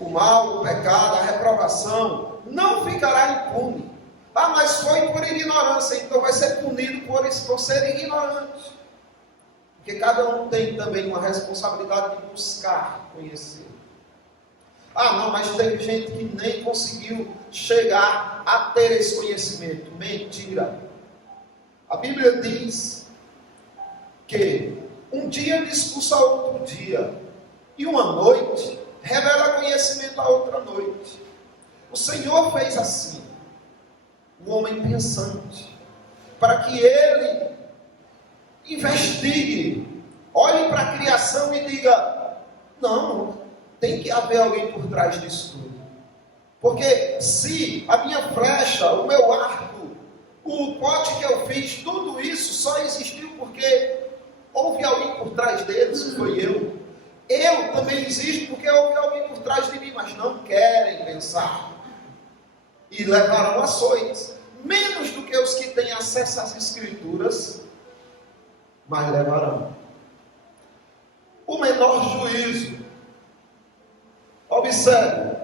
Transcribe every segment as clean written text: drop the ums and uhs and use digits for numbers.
o mal, o pecado, a reprovação, não ficará impune. Ah, mas foi por ignorância, então vai ser punido por ser ignorante. Porque cada um tem também uma responsabilidade de buscar conhecer. Ah, não, mas teve gente que nem conseguiu chegar a ter esse conhecimento. Mentira. A Bíblia diz que um dia discursa a outro dia, e uma noite revela conhecimento a outra noite. O Senhor fez assim, o homem pensante, para que ele investigue, olhe para a criação e diga: não, tem que haver alguém por trás disso tudo. Porque se a minha flecha, o meu arco, o pote que eu fiz, tudo isso só existiu porque houve alguém por trás deles, que foi eu. Eu também existo porque houve alguém por trás de mim, mas não querem pensar. E levarão ações, menos do que os que têm acesso às Escrituras, mas levarão. O menor juízo. Observe.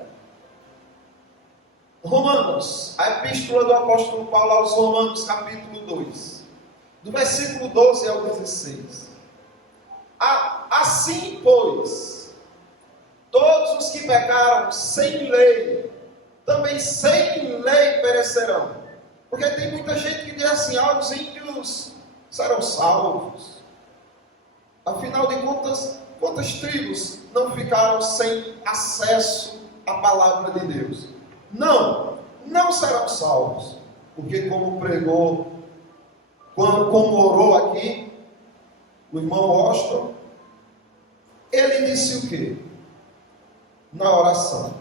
Romanos, a epístola do apóstolo Paulo aos Romanos, capítulo 2, do versículo 12 ao 16. Assim, pois, todos os que pecaram sem lei, também sem lei perecerão. Porque tem muita gente que diz assim: os ímpios serão salvos. Afinal de contas, quantas tribos não ficaram sem acesso à palavra de Deus? Não serão salvos. Porque como pregou, como orou aqui o irmão Washington, ele disse o quê? Na oração: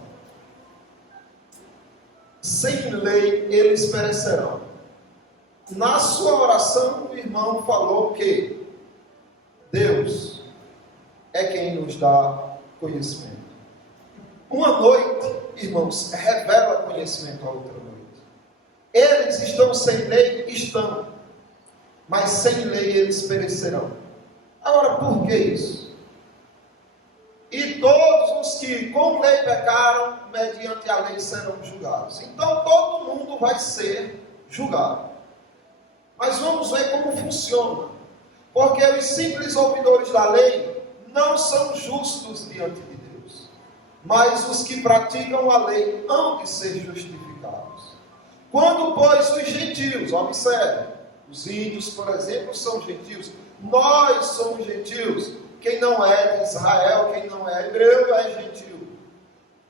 sem lei eles perecerão. Na sua oração, o irmão falou que Deus é quem nos dá conhecimento. Uma noite, irmãos, revela conhecimento a outra noite. Eles estão sem lei? Estão. Mas sem lei eles perecerão. Agora, por que isso? E todos os que com lei pecaram, mediante a lei serão julgados. Então todo mundo vai ser julgado. Mas vamos ver como funciona. Porque os simples ouvidores da lei não são justos diante de Deus. Mas os que praticam a lei hão de ser justificados. Quando, pois, os gentios, observe, os índios, por exemplo, são gentios. Nós somos gentios. Quem não é de Israel, quem não é hebreu, é gentil.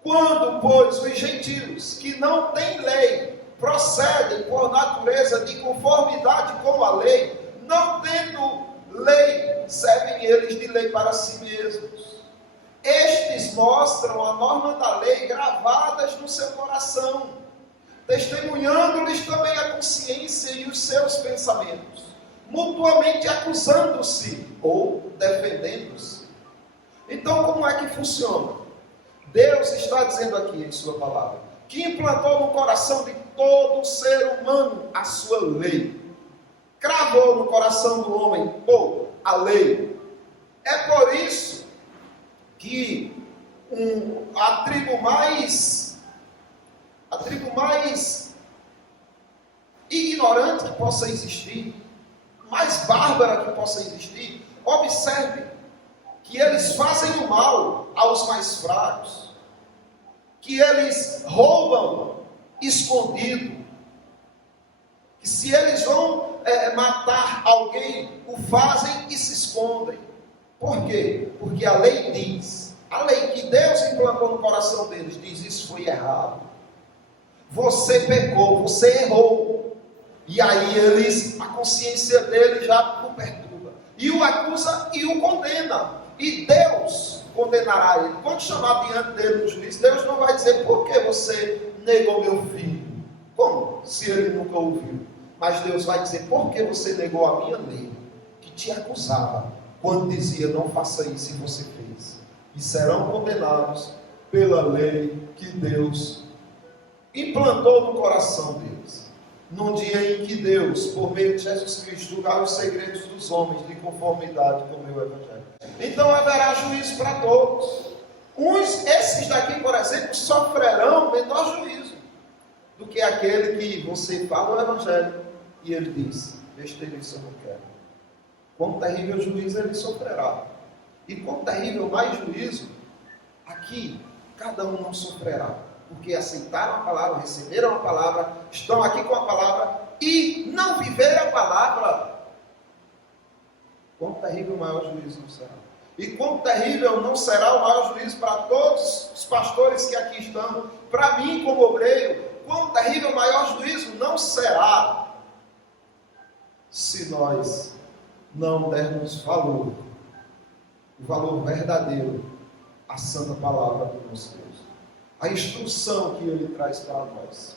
Quando, pois, os gentios que não têm lei procedem por natureza de conformidade com a lei, não tendo lei, servem eles de lei para si mesmos. Estes mostram a norma da lei gravadas no seu coração, testemunhando-lhes também a consciência e os seus pensamentos, mutuamente acusando-se ou defendendo-se. Então, como é que funciona? Deus está dizendo aqui em sua palavra que implantou no coração de todo ser humano a sua lei. Cravou no coração do homem a lei. É por isso que a tribo mais ignorante que possa existir, mais bárbara que possa existir, observe que eles fazem o mal aos mais fracos, que eles roubam escondido, que se eles vão matar alguém, o fazem e se escondem. Por quê? Porque a lei diz, a lei que Deus implantou no coração deles diz: isso foi errado, você pecou, você errou. E aí a consciência deles já o perturba, e o acusa e o condena, e Deus condenará ele. Quando chamar diante dele no juízo, Deus não vai dizer: por que você negou meu filho? Como? Se ele nunca ouviu. Mas Deus vai dizer: por que você negou a minha lei, que te acusava, quando dizia: não faça isso, e você fez. E serão condenados pela lei que Deus implantou no coração deles. Num dia em que Deus, por meio de Jesus Cristo, julgar os segredos dos homens de conformidade com o meu evangelho. Então haverá juízo para todos. Esses daqui, por exemplo, estes sofrerão menor juízo do que aquele que você fala o Evangelho e ele diz: besteirice eu não quero. Quão terrível juízo ele sofrerá. E quão terrível mais juízo, aqui cada um não sofrerá. Porque aceitaram a palavra, receberam a palavra, estão aqui com a palavra e não viveram a palavra. Quão terrível maior juízo não será. E quão terrível não será o maior juízo para todos os pastores que aqui estão, para mim como obreiro, quão terrível maior juízo não será se nós não dermos valor, o valor verdadeiro à santa palavra do nosso Deus, a instrução que Ele traz para nós.